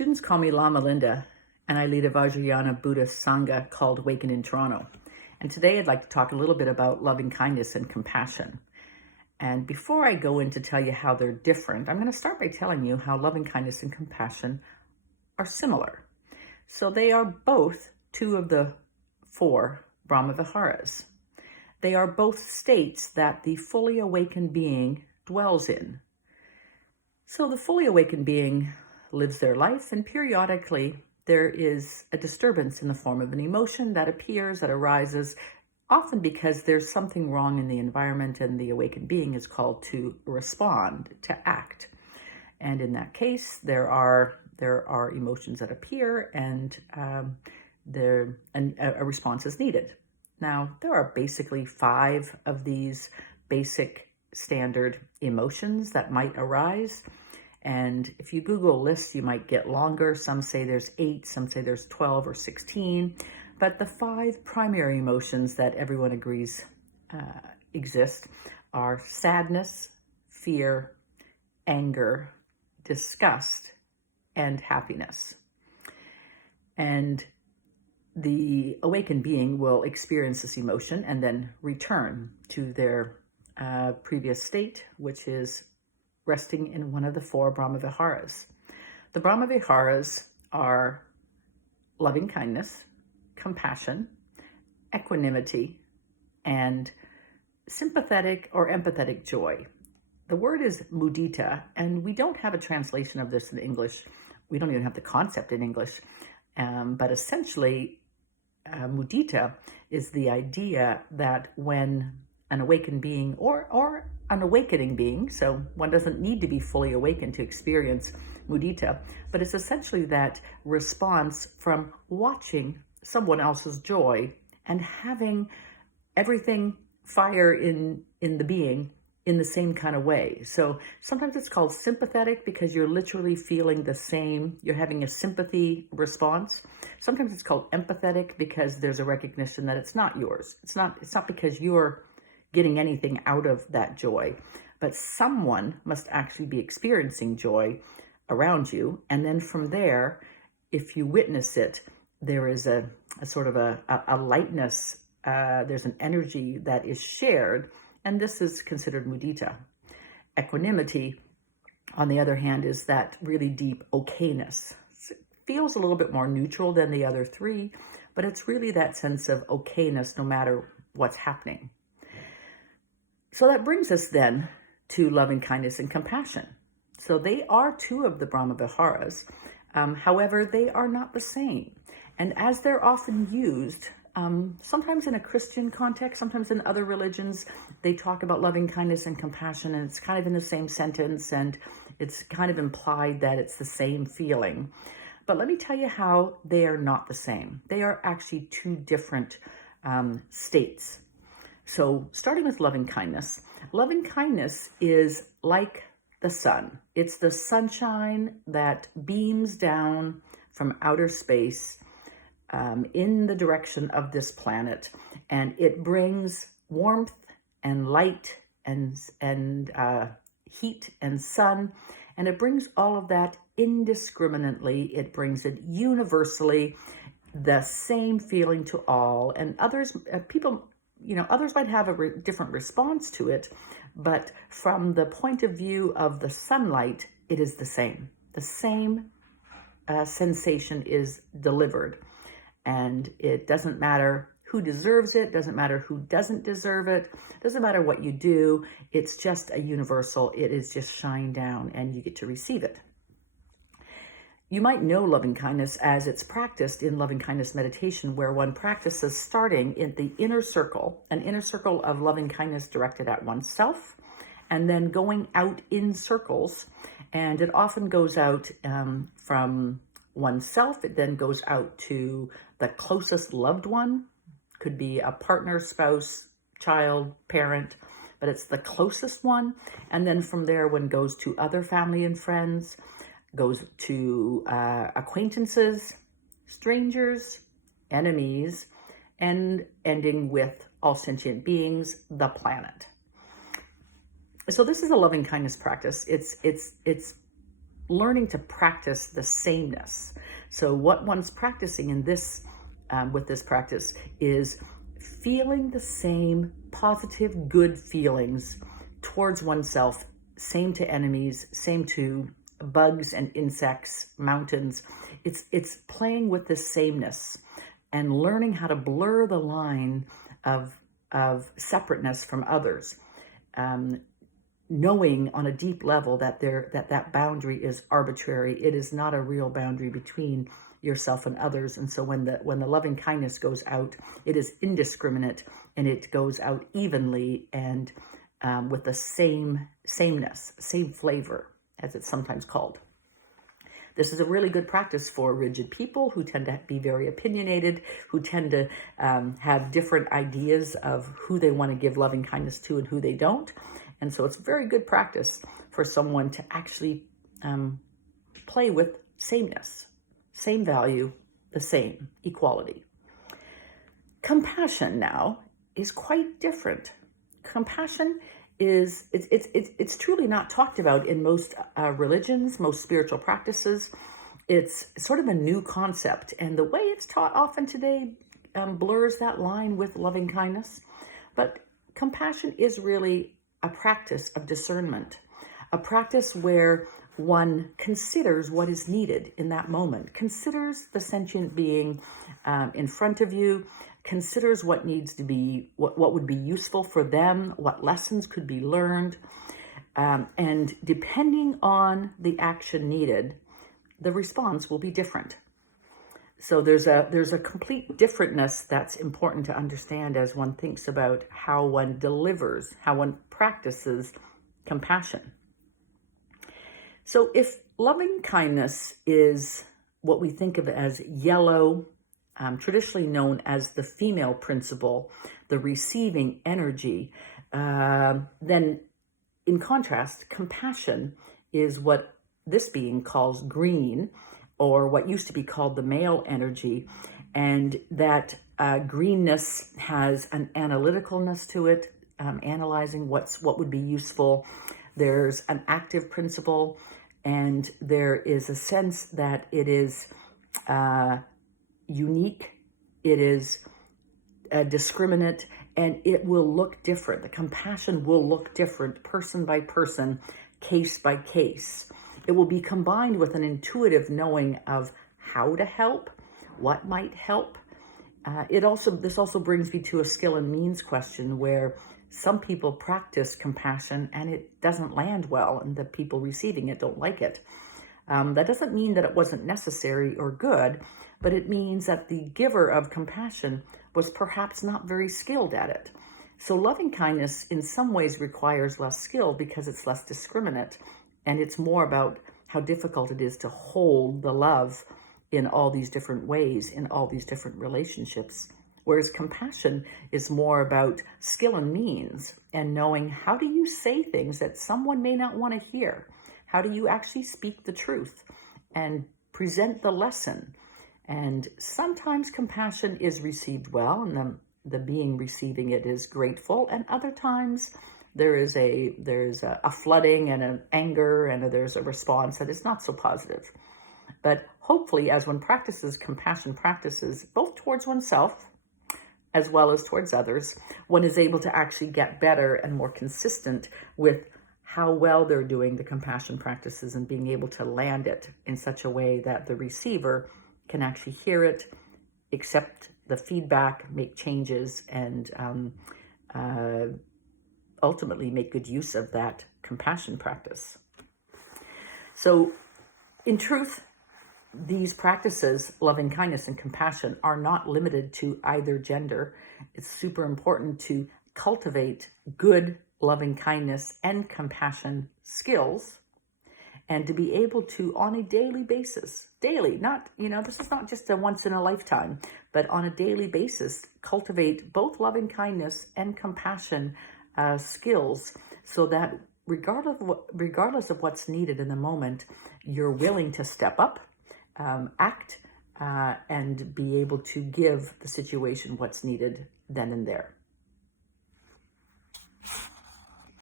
Students call me Lama Linda, and I lead a Vajrayana Buddhist Sangha called Awaken in Toronto. And today I'd like to talk a little bit about loving kindness and compassion. And before I go in to tell you how they're different, I'm going to start by telling you how loving kindness and compassion are similar. So they are both two of the four Brahma Viharas. They are both states that the fully awakened being dwells in. So the fully awakened being lives their life, and periodically there is a disturbance in the form of an emotion that appears, that arises, often because there's something wrong in the environment, and the awakened being is called to respond, to act. And in that case, there are emotions that appear, and a response is needed. Now, there are basically 5 of these basic standard emotions that might arise. And if you Google lists, you might get longer. Some say there's 8, some say there's 12 or 16. But the 5 primary emotions that everyone agrees exist are sadness, fear, anger, disgust, and happiness. And the awakened being will experience this emotion and then return to their previous state, which is resting in one of the 4 Brahma Viharas. The Brahma Viharas are loving kindness, compassion, equanimity, and sympathetic or empathetic joy. The word is mudita, and we don't have a translation of this in English. We don't even have the concept in English. But essentially, mudita is the idea that when an awakened being or an awakening being, so one doesn't need to be fully awakened to experience mudita, but it's essentially that response from watching someone else's joy and having everything fire in the being in the same kind of way. So sometimes it's called sympathetic because you're literally feeling the same, you're having a sympathy response. Sometimes it's called empathetic because there's a recognition that it's not yours. It's not because you're getting anything out of that joy, but someone must actually be experiencing joy around you. And then from there, if you witness it, there is a sort of a lightness, there's an energy that is shared, and this is considered mudita. Equanimity, on the other hand, is that really deep okayness. It feels a little bit more neutral than the other 3, but it's really that sense of okayness no matter what's happening. So that brings us then to loving kindness and compassion. So they are 2 of the Brahma Viharas. However, they are not the same. And as they're often used, sometimes in a Christian context, sometimes in other religions, they talk about loving kindness and compassion, and it's kind of in the same sentence, and it's kind of implied that it's the same feeling. But let me tell you how they are not the same. They are actually 2 different states. So starting with loving kindness is like the sun. It's the sunshine that beams down from outer space in the direction of this planet, and it brings warmth and light and heat and sun, and it brings all of that indiscriminately. It brings it universally, the same feeling to all. And others, others might have a different response to it, but from the point of view of the sunlight, it is the same. The same sensation is delivered. And it doesn't matter who deserves it, doesn't matter who doesn't deserve it, doesn't matter what you do. It's just a universal. It is just shine down, and you get to receive it. You might know loving kindness as it's practiced in loving kindness meditation, where one practices starting in the inner circle, an inner circle of loving kindness directed at oneself, and then going out in circles. And it often goes out from oneself. It then goes out to the closest loved one. Could be a partner, spouse, child, parent, but it's the closest one. And then from there, one goes to other family and friends, goes to acquaintances, strangers, enemies, and ending with all sentient beings, the planet. So this is a loving kindness practice. It's learning to practice the sameness. So what one's practicing in this, with this practice, is feeling the same positive, good feelings towards oneself, same to enemies, same to bugs and insects, mountains. It's playing with the sameness and learning how to blur the line of separateness from others. Knowing on a deep level that that boundary is arbitrary. It is not a real boundary between yourself and others. And so when the loving kindness goes out, it is indiscriminate, and it goes out evenly and with the sameness, same flavor, as it's sometimes called. This is a really good practice for rigid people who tend to be very opinionated, who tend to have different ideas of who they want to give loving kindness to and who they don't. And so it's very good practice for someone to actually play with sameness, same value, the same, equality. Compassion now is quite different. Compassion is, it's truly not talked about in most religions, most spiritual practices. It's sort of a new concept, and the way it's taught often today blurs that line with loving kindness. But compassion is really a practice of discernment, a practice where one considers what is needed in that moment, considers the sentient being in front of you, considers what needs to be, what would be useful for them, what lessons could be learned, and depending on the action needed, the response will be different. So there's a complete differentness that's important to understand as one thinks about how one delivers, how one practices compassion. So if loving kindness is what we think of as yellow, traditionally known as the female principle, the receiving energy, then in contrast, compassion is what this being calls green, or what used to be called the male energy. And that greenness has an analyticalness to it, analyzing what would be useful. There's an active principle, and there is a sense that it is unique, it is discriminate, and it will look different. The compassion will look different, person by person, case by case. It will be combined with an intuitive knowing of how to help, what might help. This also brings me to a skill and means question, where some people practice compassion and it doesn't land well, and the people receiving it don't like it. That doesn't mean that it wasn't necessary or good, but it means that the giver of compassion was perhaps not very skilled at it. So loving kindness in some ways requires less skill because it's less discriminate, and it's more about how difficult it is to hold the love in all these different ways, in all these different relationships. Whereas compassion is more about skill and means, and knowing how do you say things that someone may not want to hear? How do you actually speak the truth and present the lesson? And sometimes compassion is received well, and the being receiving it is grateful, and other times there's a flooding and an anger, and there's a response that is not so positive. But hopefully, as one practices compassion practices, both towards oneself as well as towards others, one is able to actually get better and more consistent with how well they're doing the compassion practices, and being able to land it in such a way that the receiver can actually hear it, accept the feedback, make changes, and ultimately make good use of that compassion practice. So in truth, these practices, loving kindness and compassion, are not limited to either gender. It's super important to cultivate good loving kindness and compassion skills, and to be able to, on a daily basis, this is not just a once in a lifetime, but on a daily basis, cultivate both loving kindness and compassion skills, so that regardless of what's needed in the moment, you're willing to step up, act, and be able to give the situation what's needed then and there.